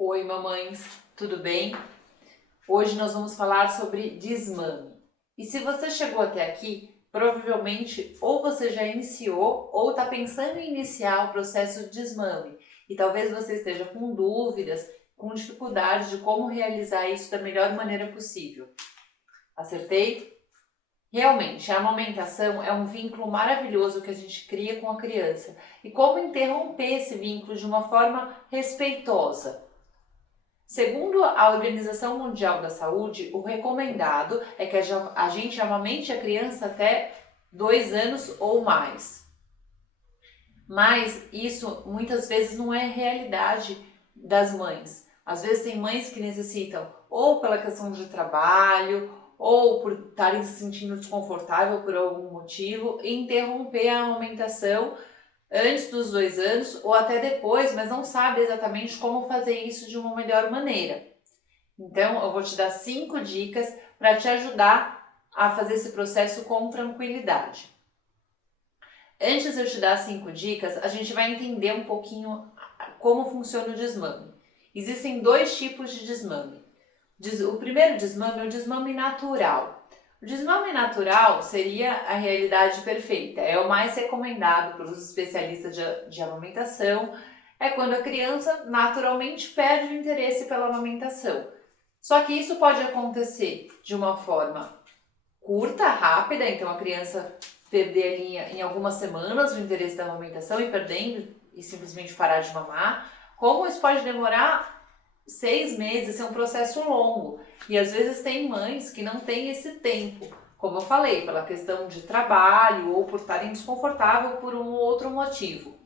Oi, mamães, tudo bem? Hoje nós vamos falar sobre desmame. E se você chegou até aqui, provavelmente ou você já iniciou ou está pensando em iniciar o processo de desmame. E talvez você esteja com dúvidas, com dificuldades de como realizar isso da melhor maneira possível. Acertei? Realmente, a amamentação é um vínculo maravilhoso que a gente cria com a criança. E como interromper esse vínculo de uma forma respeitosa? Segundo a Organização Mundial da Saúde, o recomendado é que a gente amamente a criança até 2 anos ou mais. Mas isso muitas vezes não é realidade das mães. Às vezes tem mães que necessitam, ou pela questão de trabalho, ou por estarem se sentindo desconfortável por algum motivo, interromper a amamentação antes dos 2 anos ou até depois, mas não sabe exatamente como fazer isso de uma melhor maneira. Então, eu vou te dar 5 dicas para te ajudar a fazer esse processo com tranquilidade. Antes de eu te dar 5 dicas, a gente vai entender um pouquinho como funciona o desmame. Existem 2 tipos de desmame. O primeiro desmame é o desmame natural. O desmame natural seria a realidade perfeita, é o mais recomendado pelos especialistas de amamentação, é quando a criança naturalmente perde o interesse pela amamentação. Só que isso pode acontecer de uma forma curta, rápida, então a criança perder ali em algumas semanas o interesse da amamentação e perdendo e simplesmente parar de mamar, como isso pode demorar 6 meses, é um processo longo. E às vezes tem mães que não têm esse tempo, como eu falei, pela questão de trabalho ou por estarem desconfortáveis por um ou outro motivo.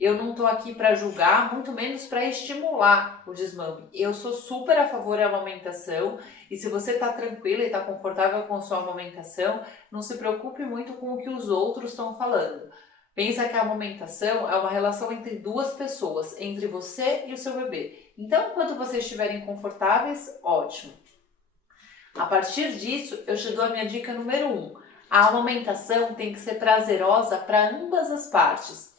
Eu não estou aqui para julgar, muito menos para estimular o desmame. Eu sou super a favor da amamentação e se você está tranquila e está confortável com a sua amamentação, não se preocupe muito com o que os outros estão falando. Pensa que a amamentação é uma relação entre duas pessoas, entre você e o seu bebê. Então, quando vocês estiverem confortáveis, ótimo. A partir disso, eu te dou a minha dica número 1. A amamentação tem que ser prazerosa para ambas as partes.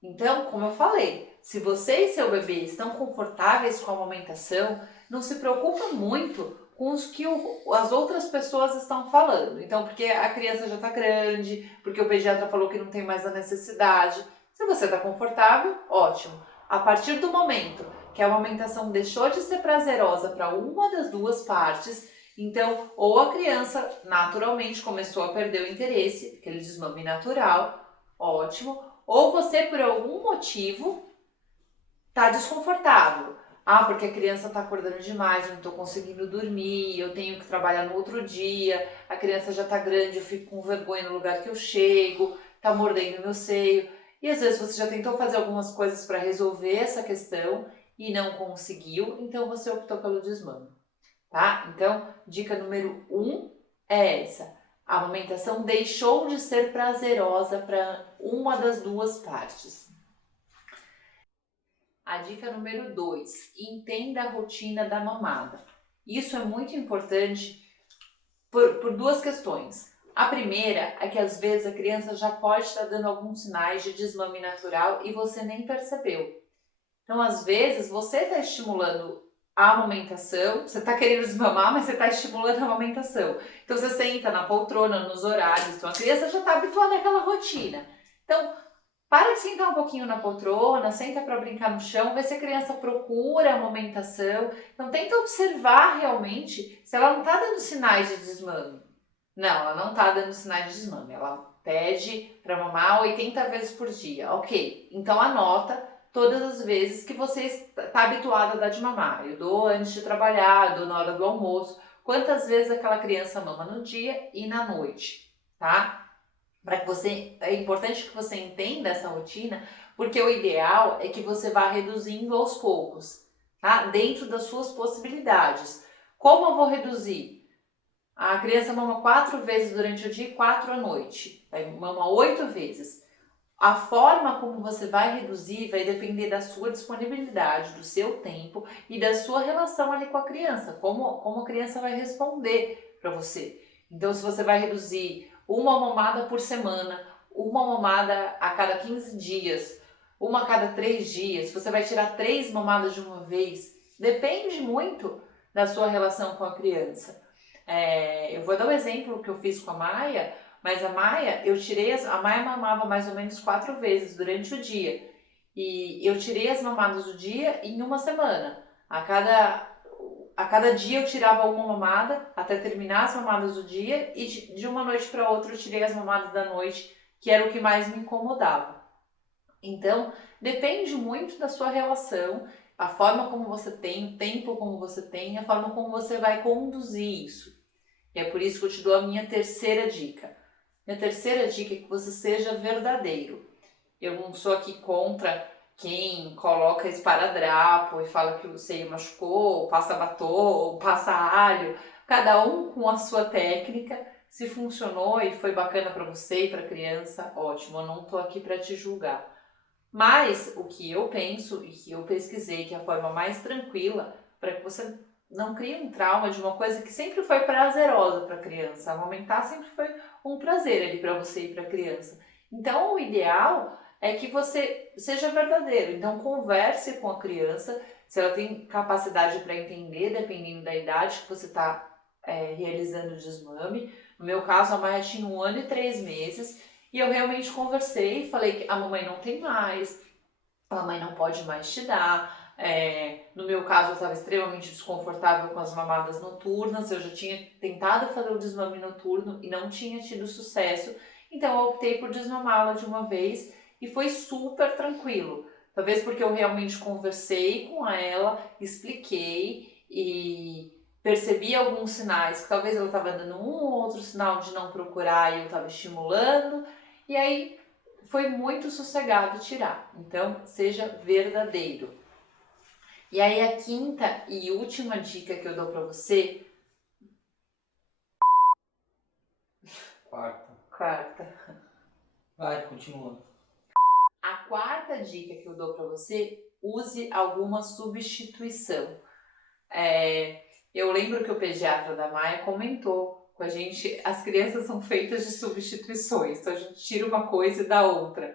Então, como eu falei, se você e seu bebê estão confortáveis com a amamentação, não se preocupa muito com os que as outras pessoas estão falando. Então, porque a criança já está grande, porque o pediatra falou que não tem mais a necessidade. Se você está confortável, ótimo. A partir do momento que a amamentação deixou de ser prazerosa para uma das duas partes, então, ou a criança naturalmente começou a perder o interesse, aquele desmame natural, ótimo, ou você, por algum motivo, está desconfortável. Ah, porque a criança está acordando demais, eu não estou conseguindo dormir, eu tenho que trabalhar no outro dia, a criança já está grande, eu fico com vergonha no lugar que eu chego, está mordendo meu seio. E às vezes você já tentou fazer algumas coisas para resolver essa questão e não conseguiu, então você optou pelo desmame, tá? Então, dica número 1 é essa. A amamentação deixou de ser prazerosa para uma das duas partes. A dica número 2, entenda a rotina da mamada. Isso é muito importante por duas questões. A primeira é que às vezes a criança já pode estar dando alguns sinais de desmame natural e você nem percebeu. Então, às vezes, você está estimulando a amamentação, você está querendo desmamar, mas você está estimulando a amamentação. Então, você senta na poltrona, nos horários, então a criança já está habituada àquela rotina. Então, para de sentar um pouquinho na poltrona, senta para brincar no chão, vê se a criança procura a amamentação. Então, tenta observar realmente se ela não está dando sinais de desmame. Não, ela não está dando sinais de desmame. Ela pede para mamar 80 vezes por dia. Ok, então anota todas as vezes que você está habituada a dar de mamar. Eu dou antes de trabalhar, eu dou na hora do almoço. Quantas vezes aquela criança mama no dia e na noite, tá? Para que você, é importante que você entenda essa rotina, porque o ideal é que você vá reduzindo aos poucos, tá? Dentro das suas possibilidades. Como eu vou reduzir? A criança mama 4 vezes durante o dia e 4 à noite. Vai mama 8 vezes. A forma como você vai reduzir vai depender da sua disponibilidade, do seu tempo e da sua relação ali com a criança, como a criança vai responder para você. Então, se você vai reduzir uma mamada por semana, uma mamada a cada 15 dias, uma a cada 3 dias, você vai tirar 3 mamadas de uma vez, depende muito da sua relação com a criança. Eu vou dar um exemplo que eu fiz com a Maia, mas a Maia, a Maia mamava mais ou menos 4 vezes durante o dia. E eu tirei as mamadas do dia em uma semana. A cada dia eu tirava uma mamada até terminar as mamadas do dia e de uma noite para outra eu tirei as mamadas da noite, que era o que mais me incomodava. Então, depende muito da sua relação, a forma como você tem, o tempo como você tem, a forma como você vai conduzir isso. E é por isso que eu te dou a minha terceira dica. Minha terceira dica é que você seja verdadeiro. Eu não sou aqui contra quem coloca esparadrapo e fala que o seio machucou, ou passa batom, ou passa alho. Cada um com a sua técnica. Se funcionou e foi bacana para você e para a criança, ótimo. Eu não estou aqui para te julgar. Mas o que eu penso e que eu pesquisei que é a forma mais tranquila para que você não crie um trauma de uma coisa que sempre foi prazerosa para a criança. Amamentar sempre foi um prazer ali para você e para a criança. Então, o ideal é que você seja verdadeiro. Então, converse com a criança, se ela tem capacidade para entender, dependendo da idade que você está realizando o desmame. No meu caso, a Maia tinha 1 ano e 3 meses. E eu realmente conversei e falei que a mamãe não tem mais, a mamãe não pode mais te dar. No meu caso, eu estava extremamente desconfortável com as mamadas noturnas, eu já tinha tentado fazer o desmame noturno e não tinha tido sucesso, então eu optei por desmamá-la de uma vez e foi super tranquilo. Talvez porque eu realmente conversei com ela, expliquei e percebi alguns sinais que talvez ela estava dando um ou outro sinal de não procurar e eu estava estimulando. E aí foi muito sossegado tirar. Então, seja verdadeiro. E aí a quinta e última dica que eu dou para você. Quarta. Vai, continua. A quarta dica que eu dou para você, use alguma substituição. Eu lembro que o pediatra da Maia comentou com a gente, as crianças são feitas de substituições, então a gente tira uma coisa e dá outra.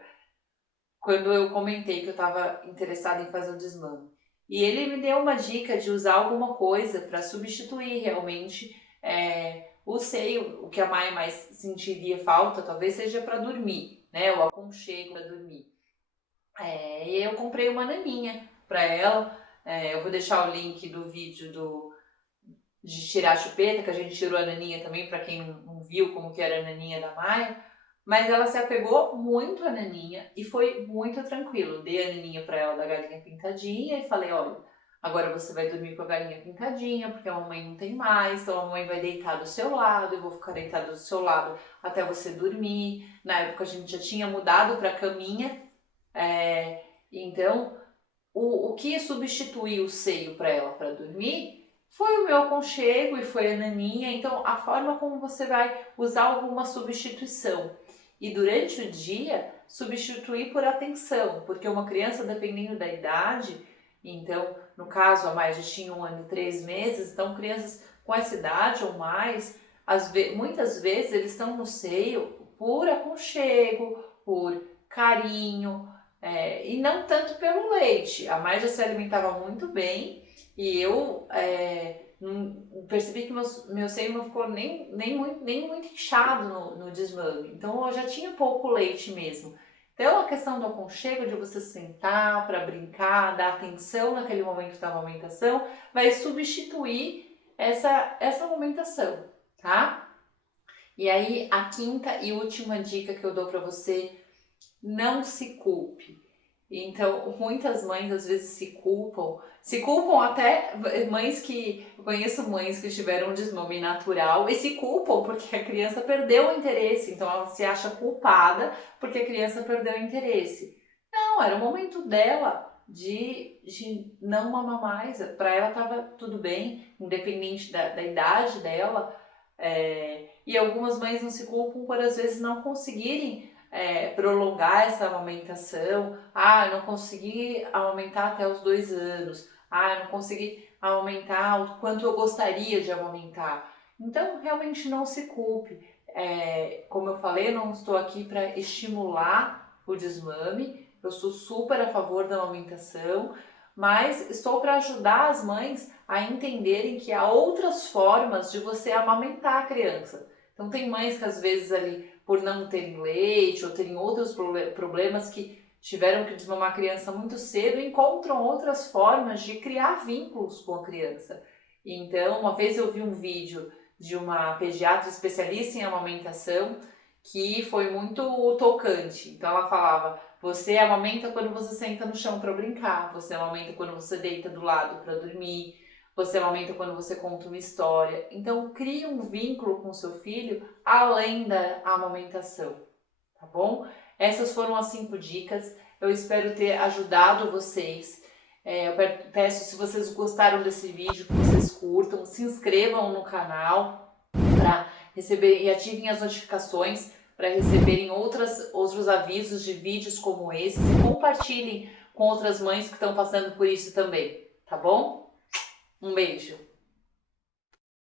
Quando eu comentei que eu estava interessada em fazer o desmame. E ele me deu uma dica de usar alguma coisa para substituir realmente o seio, o que a Maia mais sentiria falta, talvez seja para dormir, né? O aconchego para dormir. E eu comprei uma naninha para ela. Eu vou deixar o link do vídeo de tirar a chupeta, que a gente tirou a naninha também, para quem não viu como que era a naninha da Maia. Mas ela se apegou muito à naninha e foi muito tranquilo. Dei a naninha para ela da galinha pintadinha e falei, olha, agora você vai dormir com a galinha pintadinha, porque a mamãe não tem mais, então a mamãe vai deitar do seu lado, eu vou ficar deitada do seu lado até você dormir. Na época a gente já tinha mudado para caminha, então o que substituiu o seio para ela para dormir foi o meu aconchego e foi a naninha. Então, a forma como você vai usar alguma substituição. E durante o dia, substituir por atenção, porque uma criança, dependendo da idade, então, no caso, a mais já tinha 1 ano e 3 meses, então crianças com essa idade ou mais, muitas vezes eles estão no seio por aconchego, por carinho, e não tanto pelo leite. A Mai já se alimentava muito bem e eu percebi que meu seio não ficou nem muito inchado no desmame. Então eu já tinha pouco leite mesmo. Então a questão do aconchego, de você sentar para brincar, dar atenção naquele momento da amamentação, vai substituir essa amamentação, tá? E aí a quinta e última dica que eu dou para você, não se culpe. Então, muitas mães às vezes se culpam até mães que, eu conheço mães que tiveram um desmame natural e se culpam porque a criança perdeu o interesse, então ela se acha culpada porque a criança perdeu o interesse. Não, era o momento dela de não mamar mais, para ela estava tudo bem, independente da idade dela, e algumas mães não se culpam por às vezes não conseguirem prolongar essa amamentação. Eu não consegui amamentar até os 2 anos. Eu não consegui amamentar o quanto eu gostaria de amamentar. Então, realmente não se culpe. Como eu falei, eu não estou aqui para estimular o desmame. Eu sou super a favor da amamentação, mas estou para ajudar as mães a entenderem que há outras formas de você amamentar a criança. Então tem mães que às vezes ali, por não terem leite ou terem outros problemas que tiveram que desmamar a criança muito cedo, encontram outras formas de criar vínculos com a criança. Então, uma vez eu vi um vídeo de uma pediatra especialista em amamentação que foi muito tocante. Então ela falava: você amamenta quando você senta no chão para brincar, você amamenta quando você deita do lado para dormir, você amamenta quando você conta uma história. Então crie um vínculo com seu filho além da amamentação, tá bom? Essas foram as 5 dicas. Eu espero ter ajudado vocês. Eu peço, se vocês gostaram desse vídeo, que vocês curtam, se inscrevam no canal para receber e ativem as notificações para receberem outros avisos de vídeos como esses e compartilhem com outras mães que estão passando por isso também, tá bom? Um beijo!